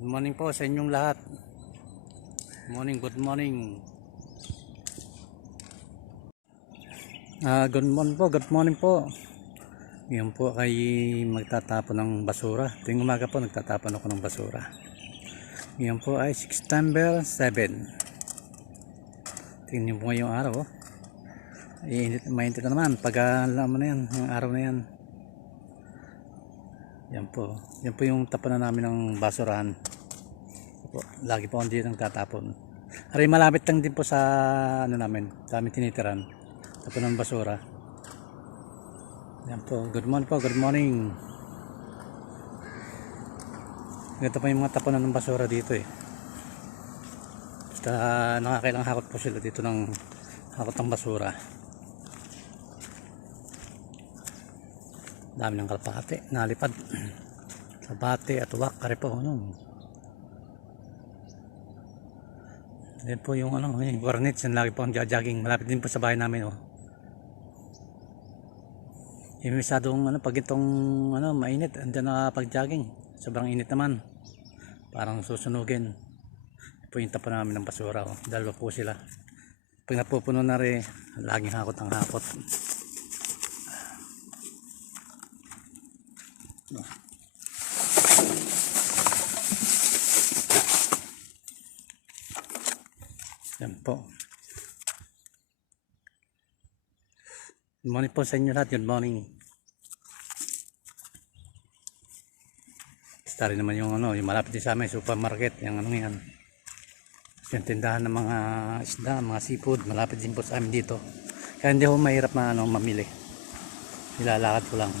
Good morning po sa inyong lahat. Morning, good morning. Ah, good morning po, good morning po. Ngayon po ay magtatapon ng basura. Tuwing umaga po nagtatapon ako ng basura. Ngayon po ay September 7. Tingnan niyo po ngayong araw. Oh. Iinit, mainit na naman. Pag alam mo na yan, yung araw na yan. Yan po. Yan po yung tapunan namin ng basurahan. Po, lagi po ako dito nagtatapon. Aray malapit lang din po sa ano namin, sa amin tinitiran. Tapon ng basura. Yan po. Good morning po. Good morning. Ganito pa yung mga tapunan ng basura dito eh. Basta nakakailang hakot po sila dito ng hakot ng basura. Dami ng kalapate. Nalipad. Kalapate at wakare po. Ano. Yan po yung ano, yung garnets. Yan lagi po ang jogging. Malapit din po sa bahay namin. Oh. Yung masyadong ano, pag itong ano, mainit, andyan nakapag-jogging. Sobrang init naman. Parang susunugin. Yung tapo namin ng basura. Oh. Dalawa po sila. Pag napupuno na rin, laging hakot ang hakot. Yan po. Good morning po sa inyo lahat. Good morning. Basta rin naman yung ano, yung malapit din sa amin, supermarket, yung ano yan. Yung tindahan ng mga isda, mga seafood, malapit din po sa amin dito. Kaya hindi ako mahirap na ano, mamili. Nilalakad ko lang.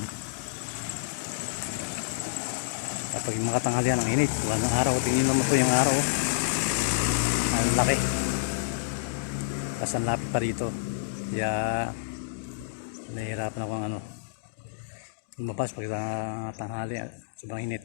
Kapag yung mga tanghalian ang init, walang araw, tingin naman po yung araw. Ang laki. Tapos ang lapit pa rito. Kaya nahihirapan ako ng ano. Lumabas pag tanghali, sobrang init.